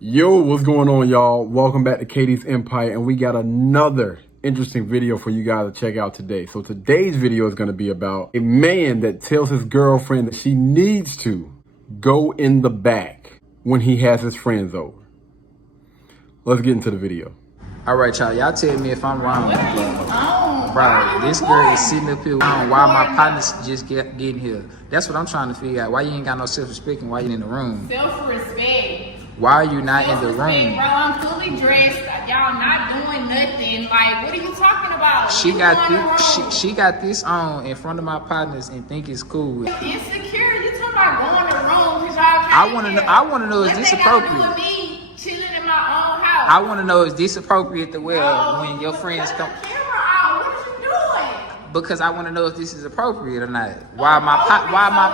Yo, what's going on, y'all? Welcome back to Katie's Empire, and we got another interesting video for you guys to check out today. So today's video is going to be about a man that tells his girlfriend that she needs to go in the back when he has his friends over. Let's get into the video. All right, y'all tell me if I'm wrong. Bro, this girl is sitting up here wondering why my partner's just getting here. That's what I'm trying to figure out. Why you ain't got no self-respect and why you in the room? Self-respect. Why are you not in the room? Bro, I'm fully dressed. Y'all not doing nothing. Like, what are you talking about? She got this on in front of my partners and think it's cool. Insecure? You talking about going to the room because y'all I wanna know is this appropriate? What they gotta do with me chilling in my own house? I wanna know is this appropriate to wear when your friends come? Cut the camera out. What are you doing? Because I wanna know if this is appropriate or not. Why my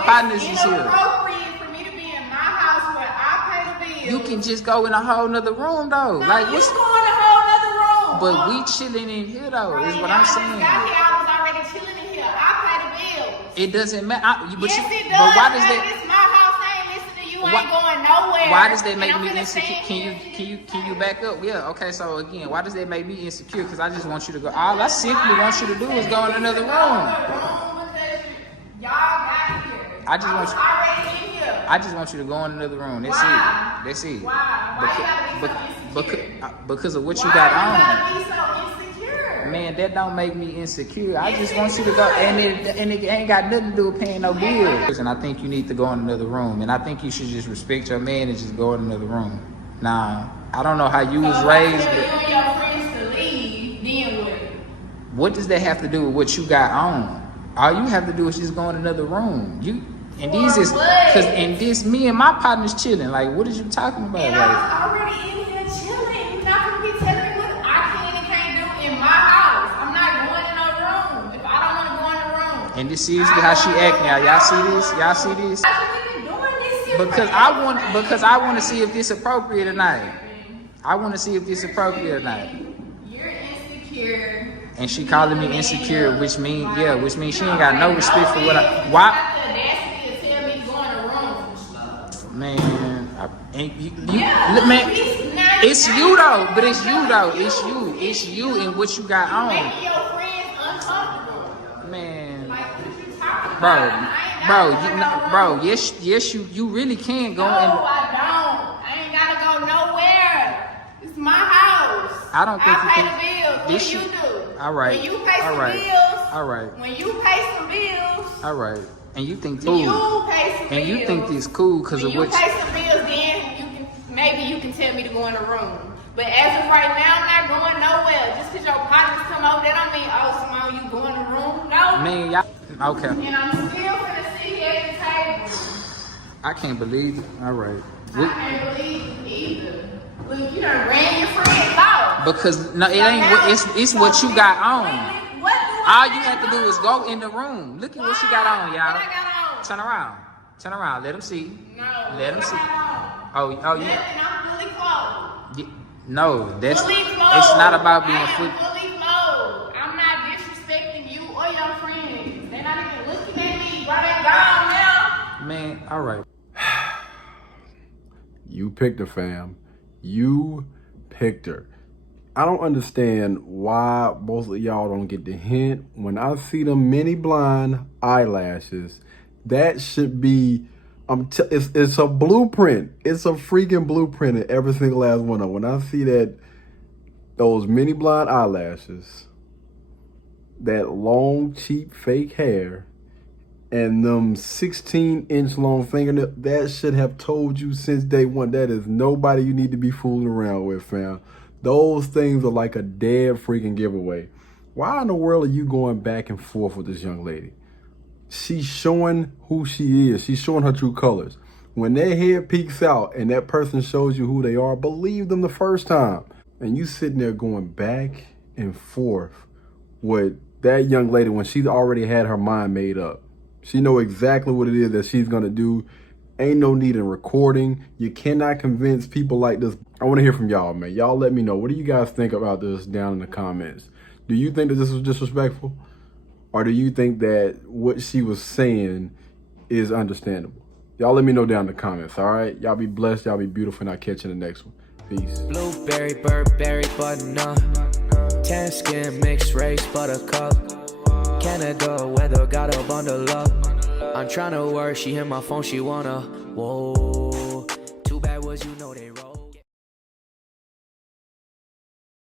partners is here? Inappropriate for me to be in my house where I pay the bills. You can just go in a whole nother room though. No, Like you what's? going in a whole other room. But we chilling in here though, is what I'm saying. I was already chilling in here. I pay the bills. It doesn't matter. It does. But why does that? It's my house. I ain't listening to you. I ain't going nowhere. Why does that make And I'm me finna insecure? stand Can you back up? Yeah. Okay. So again, why does that make me insecure? Because I just want you to go. All I simply want you to do is go in another room. Y'all got here. I just want you. Already in here. I just want you to go in another room. That's Why? it. That's it. Why? Why you gotta be so insecure? Because of what you Why got you on. gotta be so insecure? Man, that don't make me insecure. I just want you to go, and it ain't got nothing to do with paying no bills. And I think you need to go in another room. And I think you should just respect your man and just go in another room. Now, I don't know how you was raised. So you and your friends to leave, then what? What does that have to do with what you got on? All you have to do is just go in another room. Me and my partner's chilling. Like, what is you talking about? And I was already in here chilling. You're not gonna be telling me what I can and can't do in my house. I'm not going in no room if I don't want to go in the room. And this is how she act now. Y'all see this? Y'all see this? Why should we be doing this here? Because I want to see if this appropriate or not. I want to see if this appropriate or not. You're insecure. And she calling me insecure, which means she ain't got no respect for what I. Why? Man, man, it's you though. But it's you though. It's you and what you got on. Making your friends uncomfortable. Man, Like, what you talking about? bro, yes, you really can go No, I don't. I ain't gotta go nowhere. It's my house. I don't think you pay can. the bills. What This do you you- do? All right. When you pay some All right. bills. All right. When you pay some bills. All right. And you think You cool. pay some bills. And you think this cool because When of you what? pay some bills, then maybe you can tell me to go in the room. But as of right now, I'm not going nowhere. Just because your partners come over, that don't mean, oh, Simone, you go in the room. No. Man, y'all. Okay. And I'm still gonna sit here at the table. I can't believe it. All right. I can't believe it either. Look, you done ran your friends out. Because no, it ain't. It's what you got on. What do All you have to do is go in the room. Look at what she got on, What y'all. I got on? Turn around. Turn around. Let them see. No. Let them what see. I got on? Oh, Nothing, yeah. I'm fully clothed. No, that's. Fully clothed. It's not about being I am fully. fully clothed. I'm not disrespecting you or your friends. They're not even looking at me. Why they gone now? Man, all right. You picked her, fam. You picked her. I don't understand why most of y'all don't get the hint. When I see them mini blind eyelashes, that should be, it's a blueprint. It's a freaking blueprint in every single last one of them. When I see those mini blind eyelashes, that long, cheap, fake hair, and them 16-inch long fingernails, that should have told you since day one. That is nobody you need to be fooling around with, fam. Those things are like a dead freaking giveaway. Why in the world are you going back and forth with this young lady? She's showing who she is. She's showing her true colors. When their head peeks out and that person shows you who they are, believe them the first time. And you sitting there going back and forth with that young lady when she's already had her mind made up. She know exactly what it is that she's gonna do. Ain't no need in recording. You cannot convince people like this. I want to hear from y'all, man. Y'all let me know. What do you guys think about this down in the comments? Do you think that this was disrespectful? Or do you think that what she was saying is understandable? Y'all let me know down in the comments, all right? Y'all be blessed. Y'all be beautiful, and I'll catch you in the next one. Peace. Blueberry, Burberry, button-up. Tan skin, mixed race, buttercup. Canada weather, got a bundle up. I'm tryna work, she hit my phone, she wanna. Whoa.